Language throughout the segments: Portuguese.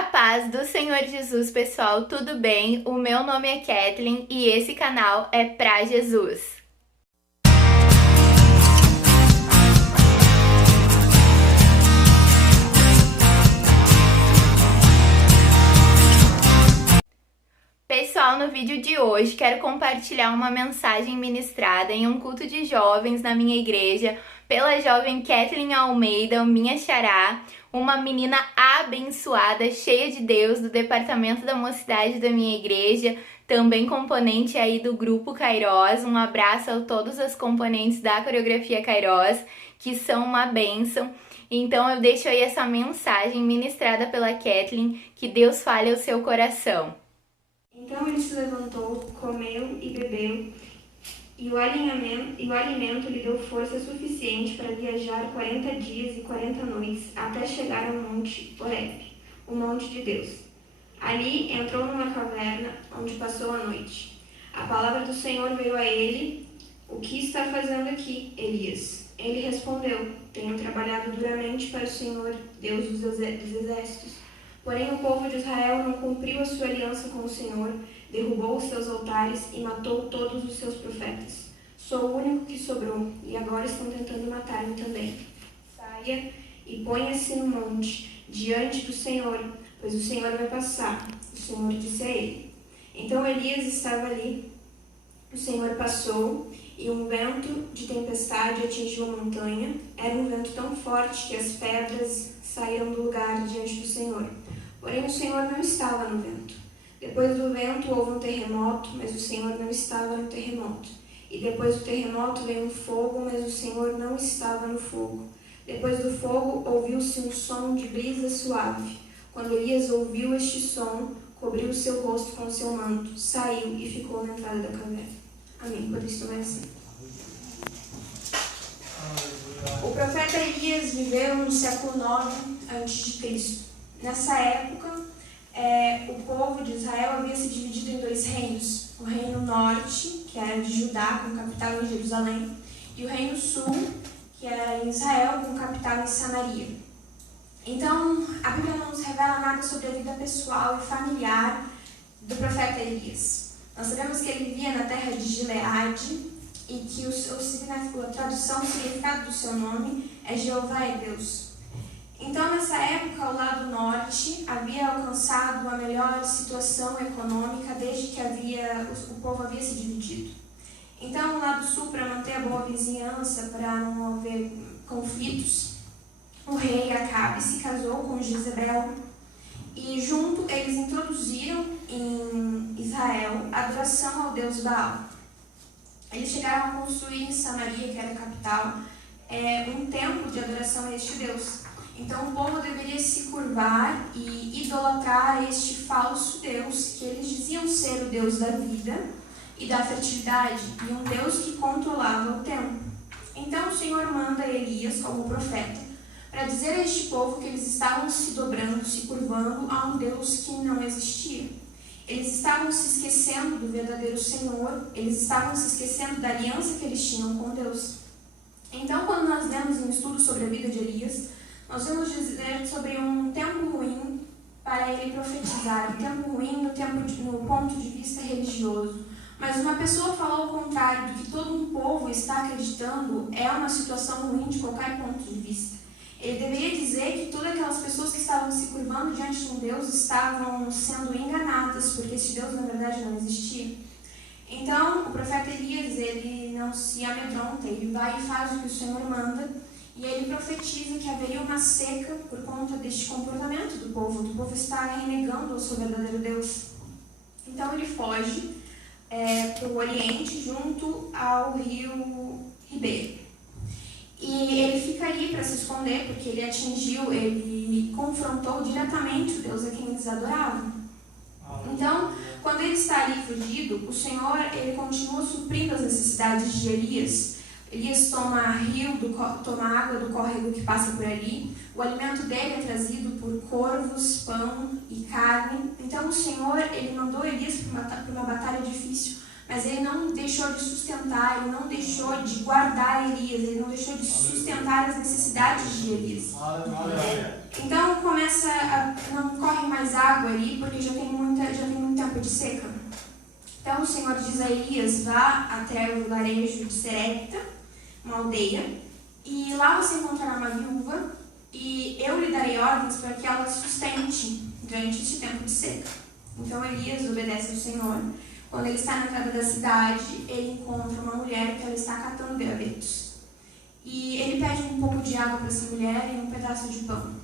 A paz do Senhor Jesus, pessoal, tudo bem? O meu nome é Kathleen e esse canal é Pra Jesus. Pessoal, no vídeo de hoje quero compartilhar uma mensagem ministrada em um culto de jovens na minha igreja pela jovem Kathleen Almeida, minha xará, uma menina abençoada, cheia de Deus, do departamento da mocidade da minha igreja, também componente aí do grupo Kairos. Um abraço a todos os componentes da coreografia Kairos, que são uma bênção. Então eu deixo aí essa mensagem ministrada pela Kathleen, que Deus fale ao seu coração. Então ele se levantou, comeu e bebeu, e o alimento lhe deu força suficiente para viajar 40 dias e 40 noites, até chegar ao monte Horebe, o monte de Deus. Ali entrou numa caverna, onde passou a noite. A palavra do Senhor veio a ele: "O que está fazendo aqui, Elias?" Ele respondeu: "Tenho trabalhado duramente para o Senhor, Deus dos exércitos. Porém, o povo de Israel não cumpriu a sua aliança com o Senhor, derrubou os seus altares e matou todos os seus profetas. Sou o único que sobrou, e agora estão tentando matar-me também. Saia e ponha-se no monte, diante do Senhor, pois o Senhor vai passar." O Senhor disse a ele. Então Elias estava ali. O Senhor passou, e um vento de tempestade atingiu a montanha. Era um vento tão forte que as pedras saíram do lugar diante do Senhor. Porém, o Senhor não estava no vento. Depois do vento houve um terremoto, mas o Senhor não estava no terremoto. E depois do terremoto veio um fogo, mas o Senhor não estava no fogo. Depois do fogo ouviu-se um som de brisa suave. Quando Elias ouviu este som, cobriu o seu rosto com o seu manto, saiu e ficou na entrada da caverna. Amém. Por isso vai assim. O profeta Elias viveu no século IX a.C. Nessa época, o povo de Israel havia se dividido em dois reinos. O reino norte, que era de Judá, com capital em Jerusalém, e o reino sul, que era em Israel, com capital em Samaria. Então, a Bíblia não nos revela nada sobre a vida pessoal e familiar do profeta Elias. Nós sabemos que ele vivia na terra de Gileade e que a tradução, o significado do seu nome é Jeová é Deus. Então, nessa época, o lado norte havia alcançado a melhor situação econômica desde que o povo havia se dividido. Então, o lado sul, para manter a boa vizinhança, para não haver conflitos, o rei Acabe se casou com Jezebel e junto eles introduziram em Israel a adoração ao deus Baal. Eles chegaram a construir em Samaria, que era a capital, um templo de adoração a este deus. Então o povo deveria se curvar e idolatrar este falso Deus, que eles diziam ser o Deus da vida e da fertilidade, e um Deus que controlava o tempo. Então o Senhor manda Elias como profeta para dizer a este povo que eles estavam se dobrando, se curvando a um Deus que não existia. Eles estavam se esquecendo do verdadeiro Senhor, eles estavam se esquecendo da aliança que eles tinham com Deus. Então, quando nós lemos um estudo sobre a vida de Elias, nós vamos dizer sobre um tempo ruim para ele profetizar, um tempo ruim no ponto de vista religioso. Mas uma pessoa falar o contrário do que todo um povo está acreditando é uma situação ruim de qualquer ponto de vista. Ele deveria dizer que todas aquelas pessoas que estavam se curvando diante de um Deus estavam sendo enganadas, porque esse Deus na verdade não existia. Então, o profeta Elias, ele não se amedronta, ele vai e faz o que o Senhor manda, e ele profetiza que haveria uma seca por conta deste comportamento do povo estar renegando o seu verdadeiro Deus. Então ele foge para o Oriente, junto ao rio Ribeiro. E ele fica ali para se esconder, porque ele confrontou diretamente o Deus a quem eles adoravam. Então, quando ele está ali fugido, o Senhor ele continua suprindo as necessidades de Elias. Elias toma água do córrego que passa por ali. O alimento dele é trazido por corvos, pão e carne. Então o Senhor ele mandou Elias para uma batalha difícil, mas ele não deixou de sustentar, ele não deixou de guardar Elias, ele não deixou de sustentar as necessidades de Elias. Então não corre mais mais água ali, porque já tem muito tempo de seca. Então o Senhor diz a Elias, vá até o vilarejo de Serepta, uma aldeia, e lá você encontrará uma viúva, e eu lhe darei ordens para que ela se sustente durante este tempo de seca. Então Elias obedece ao Senhor. Quando ele está na entrada da cidade, ele encontra uma mulher que ela está catando gravetos. E ele pede um pouco de água para essa mulher e um pedaço de pão.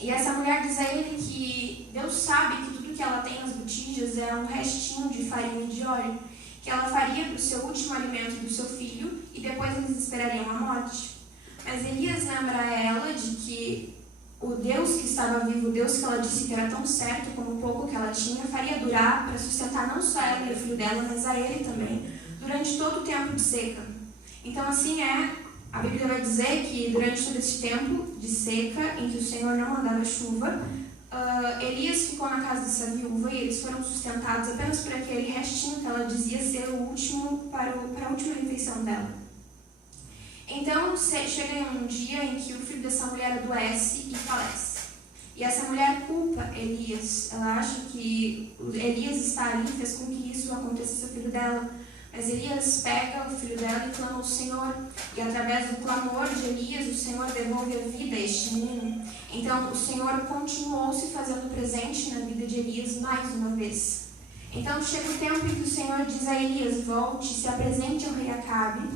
E essa mulher diz a ele que Deus sabe que tudo que ela tem nas botijas é um restinho de farinha e de óleo, que ela faria do seu último alimento do seu filho e depois eles esperariam a morte. Mas Elias lembra a ela de que o Deus que estava vivo, o Deus que ela disse que era tão certo como o pouco que ela tinha, faria durar para sustentar não só ela e o filho dela, mas a ele também, durante todo o tempo de seca. Então assim a Bíblia vai dizer que durante todo esse tempo de seca, em que o Senhor não mandava chuva, Elias ficou na casa dessa viúva e eles foram sustentados apenas por aquele restinho que ela dizia ser o último, para a última refeição dela. Então chega um dia em que o filho dessa mulher adoece e falece. E essa mulher culpa Elias. Ela acha que Elias está ali, fez com que isso acontecesse ao filho dela. Mas Elias pega o filho dela e clama ao Senhor. E através do clamor de Elias, o Senhor devolve a vida a este menino. Então o Senhor continuou se fazendo presente na vida de Elias mais uma vez. Então chega o tempo em que o Senhor diz a Elias, volte, se apresente ao rei Acabe,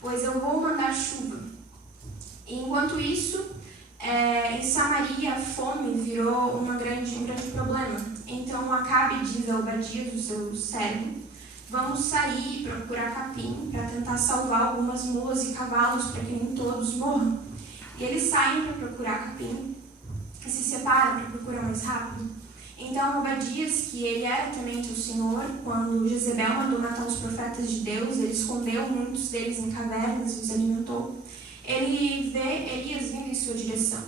pois eu vou mandar chuva. E enquanto isso, em Samaria a fome virou um grande problema. Então Acabe diz a Obadias, o seu servo, vamos sair e procurar capim para tentar salvar algumas mulas e cavalos para que nem todos morram. E eles saem para procurar capim e se separam para procurar mais rápido. Então Obadias, que ele era temente ao Senhor, quando Jezebel mandou matar os profetas de Deus, ele escondeu muitos deles em cavernas e os alimentou. Ele vê Elias vindo em sua direção.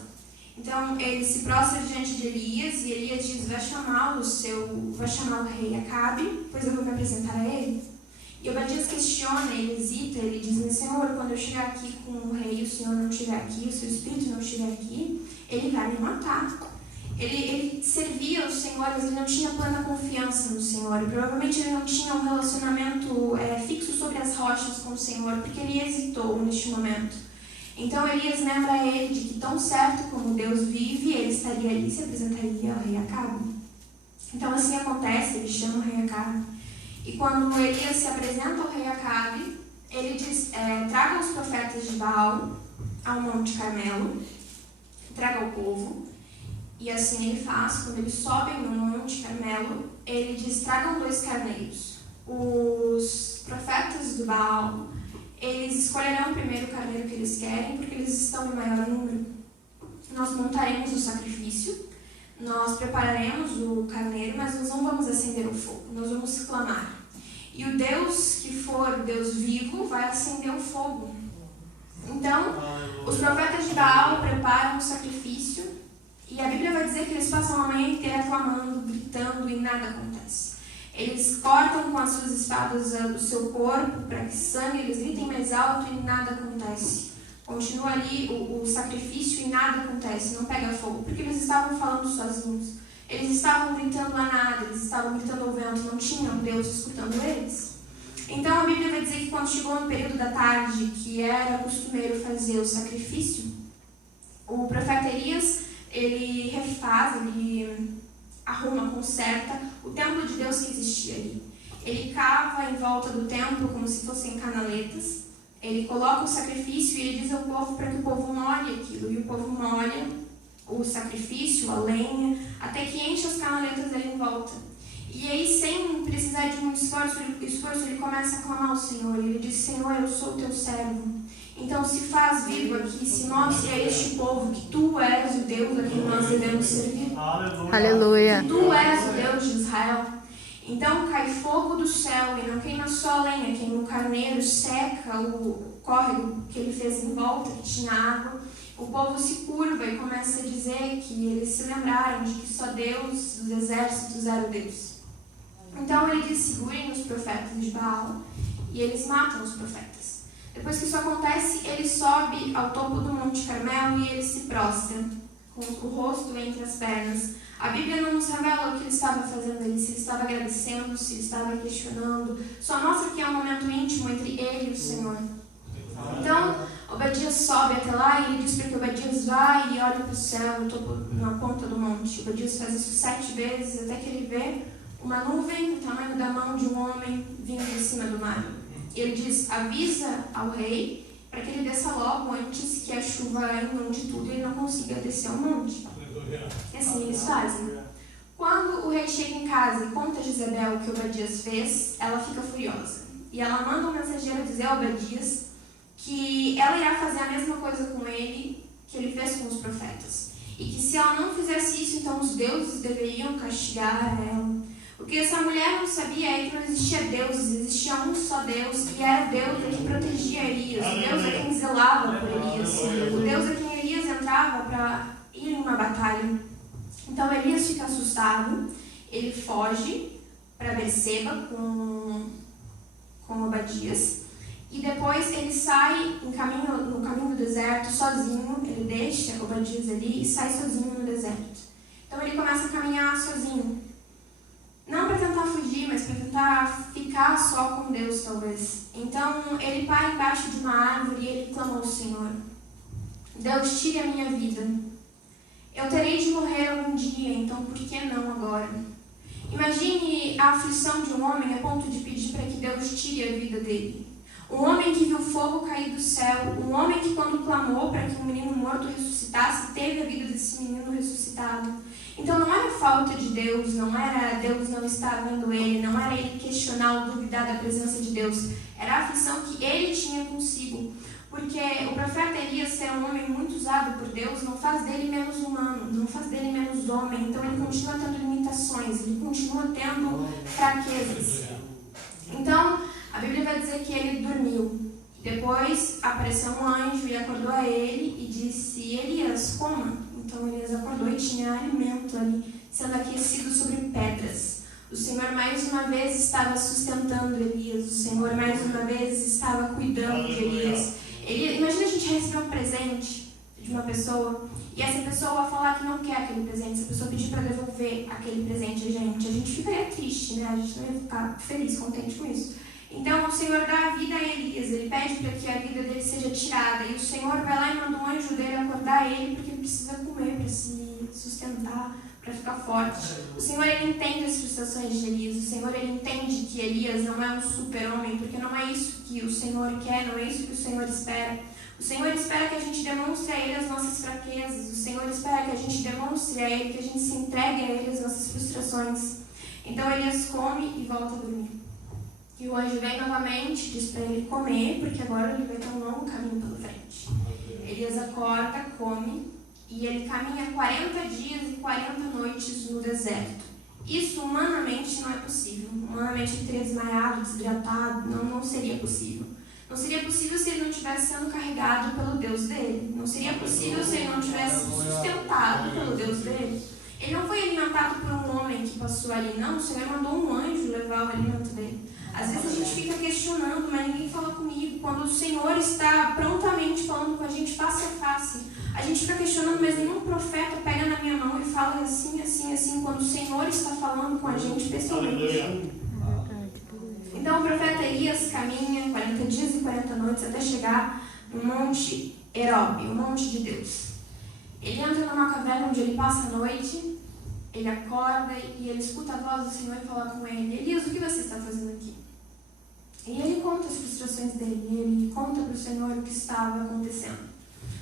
Então ele se prostra diante de Elias e Elias diz, vai chamar o rei Acabe, pois eu vou me apresentar a ele. E Obadias questiona, ele hesita, ele diz, Senhor, quando eu chegar aqui com o rei, o Senhor não estiver aqui, o seu espírito não estiver aqui, ele vai me matar. Ele servia ao Senhor, mas ele não tinha plena confiança no Senhor. E provavelmente ele não tinha um relacionamento fixo sobre as rochas com o Senhor, porque ele hesitou neste momento. Então Elias lembra a ele de que tão certo como Deus vive, ele estaria ali e se apresentaria ao rei Acabe. Então assim acontece, ele chama o rei Acabe. E quando Elias se apresenta ao rei Acabe, ele diz, traga os profetas de Baal ao Monte Carmelo, traga o povo. E assim ele faz, quando eles sobem no Monte Carmelo, ele diz, tragam 2 carneiros. Os profetas do Baal, eles escolherão primeiro o carneiro que eles querem, porque eles estão em maior número. Nós montaremos o sacrifício, nós prepararemos o carneiro, mas nós não vamos acender o fogo, nós vamos clamar. E o Deus que for o Deus vivo vai acender o fogo. Então, os profetas de Baal preparam o sacrifício, e a Bíblia vai dizer que eles passam a manhã inteira clamando, gritando e nada acontece. Eles cortam com as suas espadas o seu corpo para que sangue, eles gritem mais alto e nada acontece. Continua ali o sacrifício e nada acontece, não pega fogo, porque eles estavam falando sozinhos. Eles estavam gritando a nada, eles estavam gritando ao vento, não tinham Deus escutando eles. Então a Bíblia vai dizer que quando chegou no período da tarde, que era costumeiro fazer o sacrifício, o profeta Elias, ele refaz, ele arruma, conserta o templo de Deus que existia ali. Ele cava em volta do templo como se fossem canaletas, ele coloca o sacrifício e ele diz ao povo para que o povo molhe aquilo, e o povo molha o sacrifício, a lenha, até que enche as canaletas ali em volta. E aí, sem precisar de muito esforço, ele começa a clamar ao Senhor. Ele diz, Senhor, eu sou teu servo. Então se faz vivo aqui, se mostre a este povo que tu és o Deus a quem nós devemos servir. Aleluia. Que tu és o Deus de Israel. Então cai fogo do céu e não queima só a lenha, queima o carneiro, seca o córrego que ele fez em volta, que tinha água. O povo se curva e começa a dizer que eles se lembraram de que só Deus dos exércitos era o Deus. Então ele diz, segurem os profetas de Baal, e eles matam os profetas. Depois que isso acontece, ele sobe ao topo do Monte Carmelo e ele se prostra, com o rosto entre as pernas, A Bíblia não nos revela o que ele estava fazendo ali, se ele estava agradecendo, se ele estava questionando. Só mostra que é um momento íntimo entre ele e o Senhor. Então, Obadias sobe até lá e ele diz para que Obadias vá e olhe para o céu, na ponta do monte. Obadias faz isso 7 vezes até que ele vê uma nuvem do tamanho da mão de um homem vindo de cima do mar. E ele diz, avisa ao rei para que ele desça logo antes que a chuva inunde tudo e ele não consiga descer ao monte. E assim eles fazem. Quando o rei chega em casa e conta a Jezabel o que Obadias fez, ela fica furiosa. E ela manda um mensageiro dizer a Obadias que ela irá fazer a mesma coisa com ele que ele fez com os profetas. E que se ela não fizesse isso, então os deuses deveriam castigar ela. O que essa mulher não sabia é que não existia deuses, existia um só Deus, e era o Deus que protegia Elias, o Deus a quem zelava por Elias, o Deus a quem Elias entrava para ir em uma batalha. Então Elias fica assustado, ele foge para Berseba com Obadias, e depois ele sai no caminho do deserto sozinho, ele deixa Obadias ali e sai sozinho no deserto. Então ele começa a caminhar sozinho. Não para tentar fugir, mas para tentar ficar só com Deus, talvez. Então, ele para embaixo de uma árvore e ele clama ao Senhor. Deus, tire a minha vida. Eu terei de morrer algum dia, então por que não agora? Imagine a aflição de um homem a ponto de pedir para que Deus tire a vida dele. Um homem que viu fogo cair do céu, um homem que quando clamou para que um menino morto ressuscitasse, teve a vida desse menino ressuscitado. Então não era falta de Deus, não era Deus não estar vendo ele, não era ele questionar ou duvidar da presença de Deus. Era a aflição que ele tinha consigo. Porque o profeta Elias ser um homem muito usado por Deus não faz dele menos humano, não faz dele menos homem. Então ele continua tendo limitações, ele continua tendo fraquezas. Então a Bíblia vai dizer que ele dormiu. Depois apareceu um anjo e acordou a ele e disse, Elias, coma. Então Elias acordou e tinha alimento ali, sendo aquecido sobre pedras. O Senhor mais uma vez estava sustentando Elias, o Senhor mais uma vez estava cuidando de Elias. Imagina a gente receber um presente de uma pessoa e essa pessoa falar que não quer aquele presente, essa pessoa pedir para devolver aquele presente a gente ficaria triste, né? A gente não ia ficar feliz, contente com isso. Então o Senhor dá a vida a Elias, ele pede para que a vida dele seja tirada, e o Senhor vai lá e manda um anjo dele acordar ele, porque ele precisa comer para se sustentar, para ficar forte. O Senhor, ele entende as frustrações de Elias, o Senhor, ele entende que Elias não é um super-homem, porque não é isso que o Senhor quer, não é isso que o Senhor espera. O Senhor espera que a gente demonstre a Ele as nossas fraquezas, o Senhor espera que a gente demonstre a Ele, que a gente se entregue a Ele as nossas frustrações. Então Elias come e volta a dormir. E o anjo vem novamente, diz para ele comer, porque agora ele vai ter um longo caminho pela frente. Elias acorda, come, e ele caminha 40 dias e 40 noites no deserto. Isso humanamente não é possível. Humanamente ele teria desmaiado, desidratado, não seria possível. Não seria possível se ele não estivesse sendo carregado pelo Deus dele. Não seria possível se ele não tivesse sustentado pelo Deus dele. Ele não foi alimentado por um homem que passou ali, não. O Senhor mandou um anjo levar o alimento dele. Às vezes a gente fica questionando, mas ninguém fala comigo. Quando o Senhor está prontamente falando com a gente face a face, a gente fica questionando, mas nenhum profeta pega na minha mão e fala assim, assim, assim, quando o Senhor está falando com a gente pessoalmente. Então o profeta Elias caminha 40 dias e 40 noites até chegar no Monte Herob, o Monte de Deus. Ele entra numa caverna onde ele passa a noite, ele acorda e ele escuta a voz do Senhor e fala com ele, Elias, o que você está fazendo aqui? E ele conta as frustrações dele, ele conta para o Senhor o que estava acontecendo.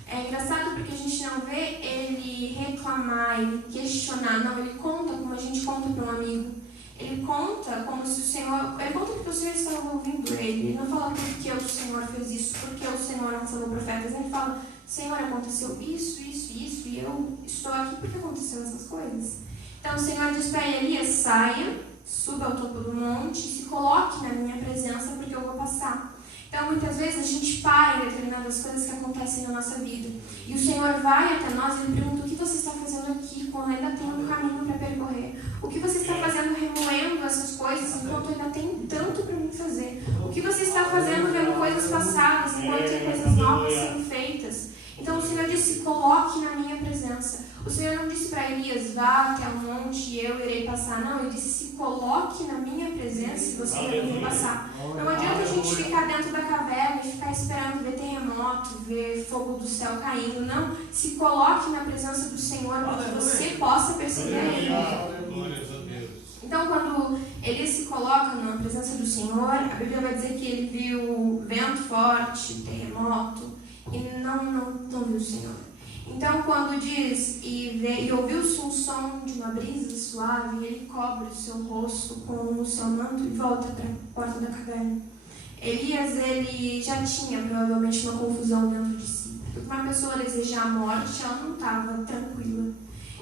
É engraçado porque a gente não vê ele reclamar, ele questionar, não, ele conta como a gente conta para um amigo. Ele conta como se o Senhor, ele conta porque o Senhor estava ouvindo ele não fala porque o Senhor fez isso, porque o Senhor não salvou profetas, ele fala, Senhor, aconteceu isso, e eu estou aqui porque aconteceu essas coisas. Então o Senhor diz para Elias, saia, suba ao topo do monte e se coloque na minha presença porque eu vou passar. Então muitas vezes a gente para em determinadas coisas que acontecem na nossa vida. E o Senhor vai até nós e ele pergunta, o que você está fazendo aqui quando ainda tem um caminho para percorrer? O que você está fazendo remoendo essas coisas enquanto ainda tem tanto para mim fazer? O que você está fazendo vendo coisas passadas enquanto tem coisas novas sendo feitas? Então o Senhor diz, se coloque na minha presença. presença. O Senhor não disse para Elias, vá até o monte e eu irei passar. Não, ele disse, se coloque na minha presença e você vai passar. Não adianta a gente ficar dentro da caverna e ficar esperando ver terremoto, ver fogo do céu caindo. Não, se coloque na presença do Senhor para que você possa perceber Ele. Então, quando Elias se coloca na presença do Senhor, a Bíblia vai dizer que ele viu vento forte, terremoto, e não viu o Senhor. Então, quando diz, e ouviu-se um som de uma brisa suave, ele cobre o seu rosto com o seu manto e volta para a porta da caverna. Elias, ele já tinha provavelmente uma confusão dentro de si. Porque uma pessoa desejar a morte, ela não estava tranquila.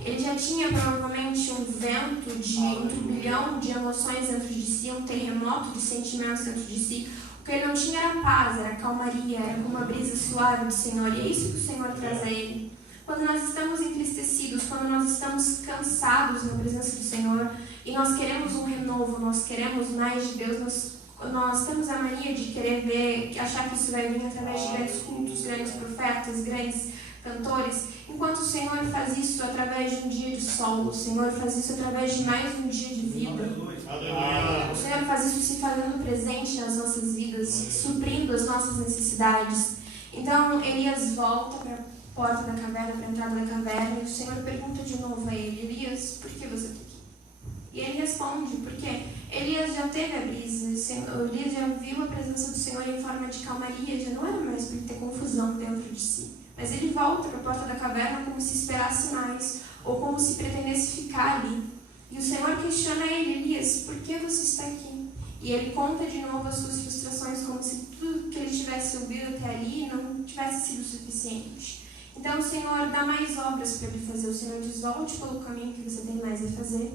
Ele já tinha provavelmente um vento um turbilhão de emoções dentro de si, um terremoto de sentimentos dentro de si. O que ele não tinha era paz, era calmaria, era como uma brisa suave do Senhor. E é isso que o Senhor traz a ele. Quando nós estamos entristecidos, quando nós estamos cansados na presença do Senhor e nós queremos um renovo, nós queremos mais de Deus, nós temos a mania de querer achar que isso vai vir através de grandes cultos, grandes profetas, grandes cantores, enquanto o Senhor faz isso através de um dia de sol, o Senhor faz isso através de mais um dia de vida. O Senhor faz isso se fazendo presente nas nossas vidas, suprindo as nossas necessidades. Então, Elias volta para a porta da caverna, para a entrada da caverna, e o Senhor pergunta de novo a ele, Elias, por que você está aqui? E ele responde, porque Elias já teve a brisa, Elias já viu a presença do Senhor em forma de calmaria, já não era mais para ter confusão dentro de si. Mas ele volta para a porta da caverna como se esperasse mais, ou como se pretendesse ficar ali. E o Senhor questiona ele, Elias, por que você está aqui? E ele conta de novo as suas frustrações, como se tudo que ele tivesse ouvido até ali não tivesse sido suficiente. Então o Senhor dá mais obras para ele fazer. O Senhor diz, volte pelo caminho que você tem mais a fazer.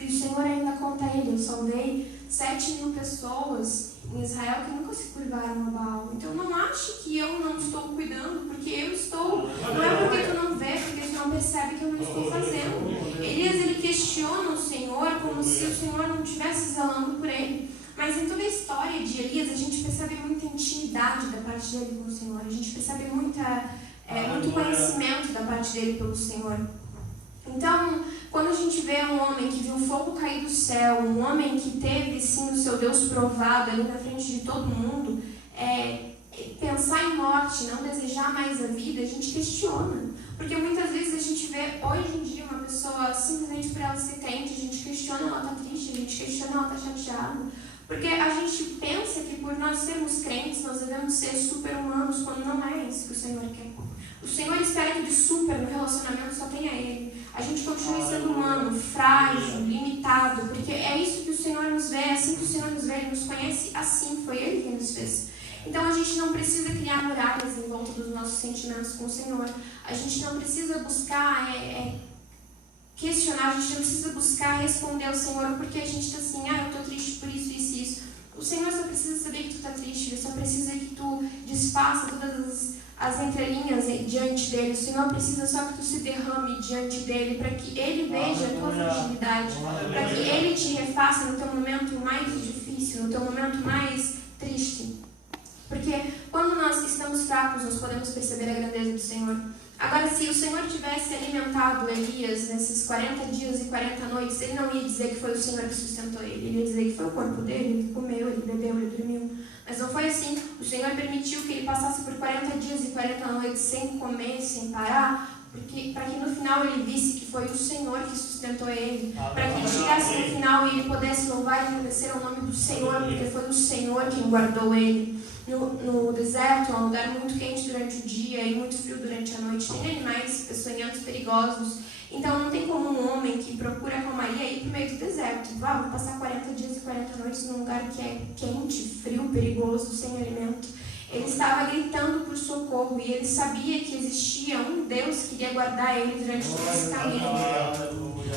E o Senhor ainda conta a ele, eu salvei 7.000 pessoas em Israel que nunca se curvaram a Baal. Então não ache que eu não estou cuidando, porque eu estou. Não é porque tu não vê, porque tu não percebe que eu não estou fazendo. Elias, ele questiona o Senhor como se o Senhor não estivesse zelando por ele. Mas em toda a história de Elias, a gente percebe muita intimidade da parte dele com o Senhor. A gente percebe muito conhecimento da parte dele pelo Senhor. Então, quando a gente vê um homem que viu fogo cair do céu, um homem que teve, sim, o seu Deus provado ali na frente de todo mundo, pensar em morte, não desejar mais a vida, a gente questiona. Porque muitas vezes a gente vê, hoje em dia, uma pessoa, simplesmente por ela ser crente, a gente questiona, ela está triste, a gente questiona, ela está chateada. Porque a gente pensa que por nós sermos crentes, nós devemos ser super-humanos, quando não é isso que o Senhor quer. O Senhor espera que de super no relacionamento só tenha Ele. A gente continue sendo humano, frágil, limitado, porque é isso que o Senhor nos vê, é assim que o Senhor nos vê, Ele nos conhece assim, foi Ele quem nos fez. Então a gente não precisa criar muralhas em volta dos nossos sentimentos com o Senhor. A gente não precisa buscar questionar, a gente não precisa buscar responder ao Senhor porque a gente está assim, eu estou triste por isso, isso e isso. O Senhor só precisa saber que tu está triste, Ele só precisa que tu desfaça todas as entrelinhas diante dele. O Senhor precisa só que tu se derrame diante dele para que Ele veja a tua fragilidade, para que Ele te refaça no teu momento mais difícil, no teu momento mais triste. Porque quando nós estamos fracos, nós podemos perceber a grandeza do Senhor. Agora, se o Senhor tivesse alimentado Elias nesses 40 dias e 40 noites, ele não ia dizer que foi o Senhor que sustentou ele. Ele ia dizer que foi o corpo dele, ele comeu, ele bebeu, ele dormiu. Mas não foi assim. O Senhor permitiu que ele passasse por 40 dias e 40 noites sem comer, sem parar, para que no final ele visse que foi o Senhor que sustentou ele. Para que ele chegasse no final e ele pudesse louvar e agradecer ao nome do Senhor, porque foi o Senhor quem guardou ele. No deserto, é um lugar muito quente durante o dia e muito frio durante a noite. Tem animais peçonhentos, perigosos. Então não tem como um homem que procura calmaria ir para o meio do deserto. Vou passar 40 dias e 40 noites num lugar que é quente, frio, perigoso, sem alimento. Ele estava gritando por socorro e ele sabia que existia um Deus que iria guardar ele durante todo esse caminho.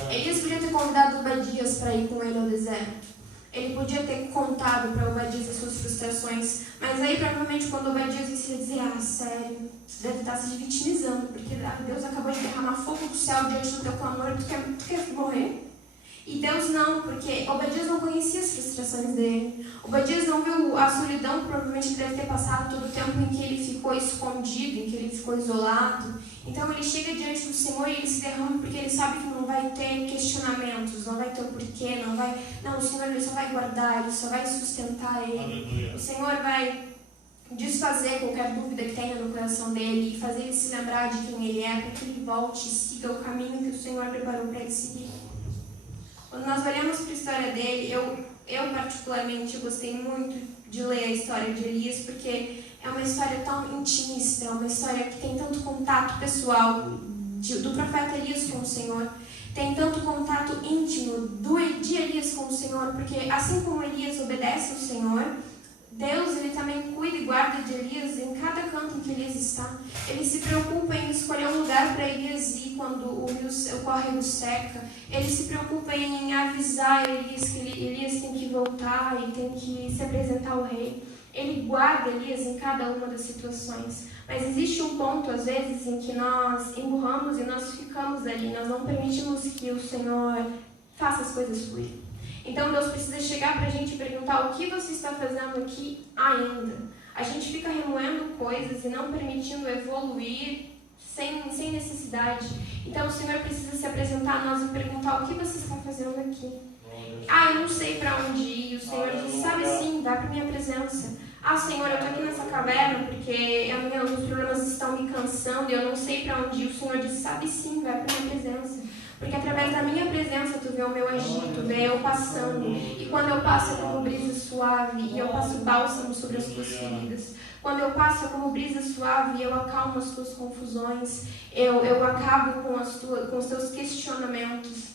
Elias podia ter convidado Obadias para ir com ele ao deserto. Ele podia ter contado para Obadias as suas frustrações, mas aí provavelmente quando Obadias ia dizer, sério, você deve estar se vitimizando, porque Deus acabou de derramar fogo do céu diante do teu clamor e tu quer morrer? E Deus não, porque Obadias não conhecia as frustrações dele. Obadias não viu a solidão que provavelmente ele deve ter passado todo o tempo em que ele ficou escondido, em que ele ficou isolado, Então ele chega diante do Senhor e ele se derrama porque ele sabe que não vai ter questionamentos, não vai ter o porquê, não, o Senhor ele só vai guardar, ele só vai sustentar ele. Aleluia. O Senhor vai desfazer qualquer dúvida que tenha no coração dele e fazer ele se lembrar de quem ele é, para que ele volte e siga o caminho que o Senhor preparou para ele seguir. Quando nós olhamos para a história dele, eu particularmente gostei muito de ler a história de Elias, porque é uma história tão intimista, é uma história que tem tanto contato pessoal do profeta Elias com o Senhor, tem tanto contato íntimo de Elias com o Senhor, porque assim como Elias obedece ao Senhor, Deus ele também cuida e guarda de Elias em cada canto em que Elias está. Ele se preocupa em escolher um lugar para Elias ir quando o córrego seca. Ele se preocupa em avisar Elias que Elias tem que voltar e tem que se apresentar ao rei. Ele guarda Elias em cada uma das situações. Mas existe um ponto, às vezes, em que nós emburramos e nós ficamos ali. Nós não permitimos que o Senhor faça as coisas fluírem. Então Deus precisa chegar para a gente e perguntar: o que você está fazendo aqui ainda? A gente fica remoendo coisas e não permitindo evoluir sem necessidade. Então o Senhor precisa se apresentar a nós e perguntar: o que vocês estão fazendo aqui? Eu não sei para onde ir. O Senhor diz: sabe sim, vai para a minha presença. Senhor, eu estou aqui nessa caverna porque os problemas estão me cansando e eu não sei para onde ir. O Senhor diz: sabe sim, vai para a minha presença. Porque através da minha presença tu vê o meu agir, tu vê eu passando. E quando eu passo é como brisa suave e eu passo bálsamo sobre as tuas feridas. Quando eu passo é como brisa suave e eu acalmo as tuas confusões. Eu acabo com os teus questionamentos.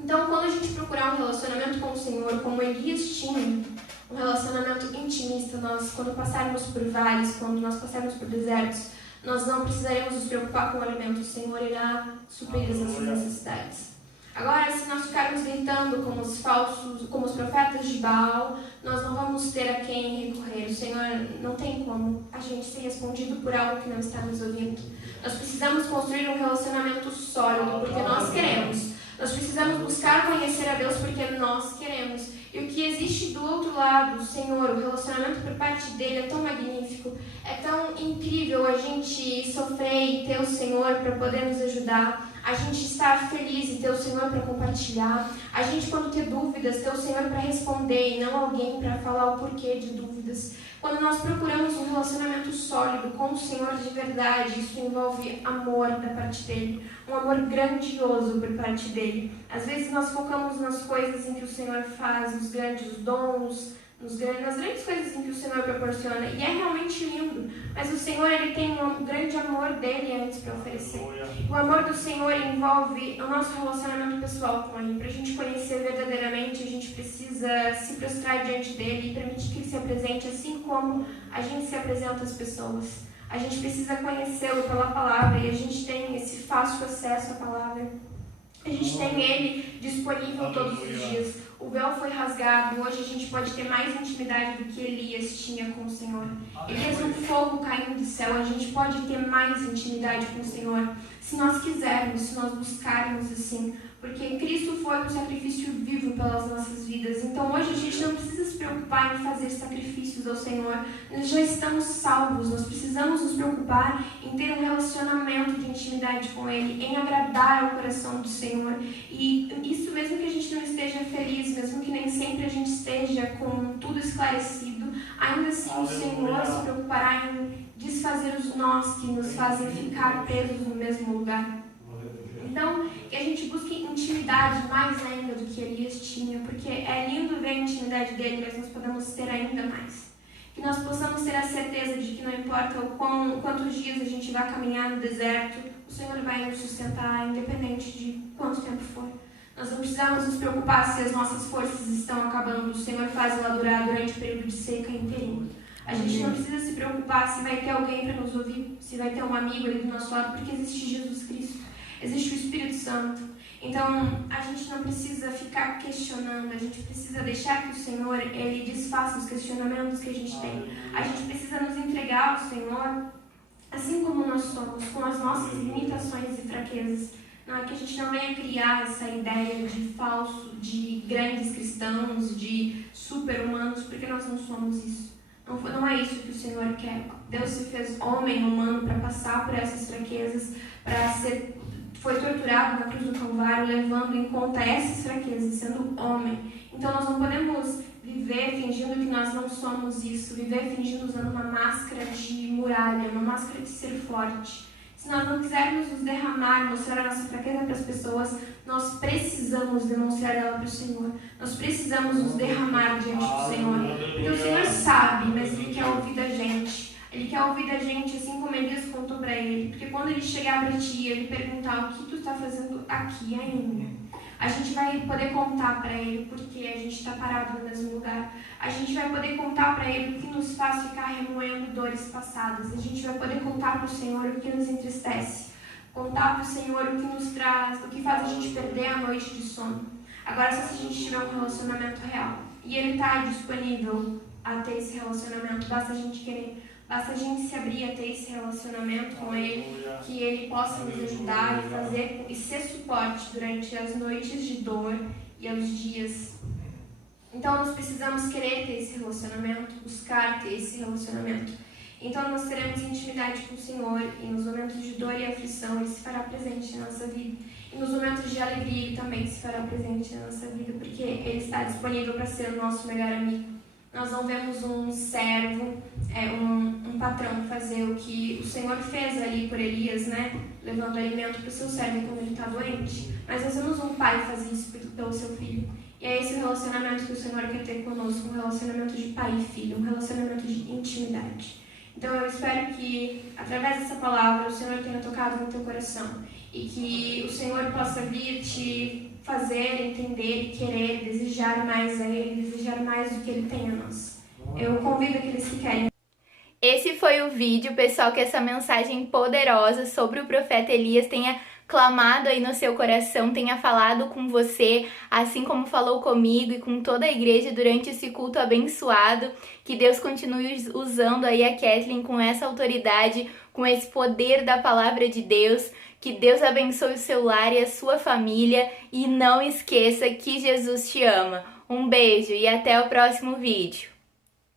Então, quando a gente procurar um relacionamento com o Senhor, como Elias tinha, um relacionamento intimista, quando passarmos por vales, quando nós passarmos por desertos, nós não precisaremos nos preocupar com o alimento. O Senhor irá suprir as nossas necessidades. Agora, se nós ficarmos gritando como os profetas de Baal, nós não vamos ter a quem recorrer. O Senhor não tem como a gente ser respondido por algo que não está nos ouvindo. Nós precisamos construir um relacionamento sólido, porque nós queremos. Nós precisamos buscar conhecer a Deus porque nós queremos. E o que existe do outro lado, o Senhor, o relacionamento por parte dele é tão magnífico, é tão incrível a gente sofrer e ter o Senhor para poder nos ajudar, a gente estar feliz e ter o Senhor para compartilhar, a gente quando ter dúvidas, ter o Senhor para responder e não alguém para falar o porquê de dúvidas. Quando nós procuramos um relacionamento sólido com o Senhor de verdade, isso envolve amor da parte dele, um amor grandioso por parte dele. Às vezes nós focamos nas coisas em que o Senhor faz, nos grandes dons, nas grandes coisas em que o Senhor proporciona, e é realmente lindo, mas o Senhor ele tem um grande amor dele antes para oferecer. O amor do Senhor envolve o nosso relacionamento pessoal com ele. Para a gente conhecer verdadeiramente, a gente precisa se prostrar diante dele e permitir que ele se apresente assim como a gente se apresenta às pessoas. A gente precisa conhecê-lo pela palavra e a gente tem esse fácil acesso à palavra. A gente tem ele disponível todos os dias. O véu foi rasgado. Hoje a gente pode ter mais intimidade do que Elias tinha com o Senhor. Elias, um fogo caindo do céu. A gente pode ter mais intimidade com o Senhor se nós quisermos, se nós buscarmos assim. Porque Cristo foi um sacrifício vivo pelas nossas vidas. Então hoje a gente não precisa se preocupar em fazer sacrifícios ao Senhor. Nós já estamos salvos. Nós precisamos nos preocupar em ter um relacionamento de intimidade com Ele, em agradar ao coração do Senhor. E isso mesmo que a gente não esteja feliz, mesmo que nem sempre a gente esteja com tudo esclarecido, ainda assim o Senhor se preocupará em desfazer os nós que nos fazem ficar presos no mesmo lugar. Então, que a gente busque intimidade mais ainda do que Elias tinha, porque é lindo ver a intimidade dele, mas nós podemos ter ainda mais. Que nós possamos ter a certeza de que não importa quantos dias a gente vai caminhar no deserto, o Senhor vai nos sustentar, independente de quanto tempo for. Nós não precisamos nos preocupar se as nossas forças estão acabando, o Senhor faz ela durar durante o período de seca inteirinho. A gente não precisa se preocupar se vai ter alguém para nos ouvir, se vai ter um amigo ali do nosso lado, porque existe Jesus Cristo. Existe o Espírito Santo. Então, a gente não precisa ficar questionando, a gente precisa deixar que o Senhor ele desfaça os questionamentos que a gente tem. A gente precisa nos entregar ao Senhor, assim como nós somos, com as nossas limitações e fraquezas. Não é que a gente não venha criar essa ideia de falso, de grandes cristãos, de super-humanos, porque nós não somos isso. Não é isso que o Senhor quer Deus se fez homem, humano, para passar por essas fraquezas, foi torturado na cruz do Calvário, levando em conta essas fraquezas, sendo homem. Então nós não podemos viver fingindo que nós não somos isso, viver fingindo usando uma máscara de muralha, uma máscara de ser forte. Se nós não quisermos nos derramar, mostrar a nossa fraqueza para as pessoas, nós precisamos demonstrar ela para o Senhor. Nós precisamos nos derramar diante do Senhor. Porque o Senhor sabe, mas Ele quer ouvir da gente. Ele quer ouvir da gente, assim como Elias contou para ele. Porque quando ele chegar para ti e ele perguntar o que tu está fazendo aqui ainda, a gente vai poder contar para ele porque a gente está parado no mesmo lugar. A gente vai poder contar para ele o que nos faz ficar remoendo dores passadas. A gente vai poder contar para o Senhor o que nos entristece. Contar para o Senhor o que nos traz, o que faz a gente perder a noite de sono. Agora, só se a gente tiver um relacionamento real. E ele está disponível a ter esse relacionamento. Basta a gente querer. Basta a gente se abrir a ter esse relacionamento com Ele, que Ele possa nos ajudar e ser suporte durante as noites de dor e os dias. Então nós precisamos querer ter esse relacionamento, buscar ter esse relacionamento. Então nós teremos intimidade com o Senhor e nos momentos de dor e aflição Ele se fará presente na nossa vida. E nos momentos de alegria Ele também se fará presente na nossa vida, porque Ele está disponível para ser o nosso melhor amigo. Nós não vemos um servo, um patrão fazer o que o Senhor fez ali por Elias, né? Levando alimento para o seu servo quando ele está doente. Mas nós vemos um pai fazer isso pelo seu filho. E é esse relacionamento que o Senhor quer ter conosco, um relacionamento de pai e filho, um relacionamento de intimidade. Então eu espero que, através dessa palavra, o Senhor tenha tocado no teu coração. E que o Senhor possa vir te fazer, entender, querer, desejar mais a Ele, desejar mais do que Ele tem a nós. Eu convido aqueles que querem. Esse foi o vídeo, pessoal, que essa mensagem poderosa sobre o profeta Elias tenha clamado aí no seu coração, tenha falado com você, assim como falou comigo e com toda a igreja durante esse culto abençoado. Que Deus continue usando aí a Kathleen com essa autoridade, com esse poder da palavra de Deus. Que Deus abençoe o seu lar e a sua família. E não esqueça que Jesus te ama. Um beijo e até o próximo vídeo.